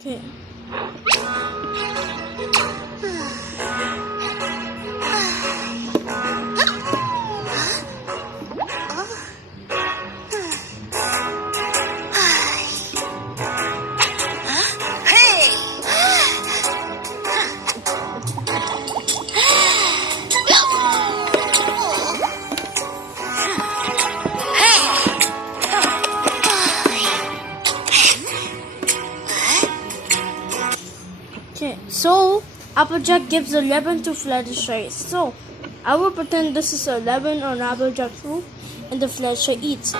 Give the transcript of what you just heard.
Okay. Okay, so Applejack gives a lemon to Fluttershy. So I will pretend this is a lemon on Applejack's roof, and the Fluttershy eats.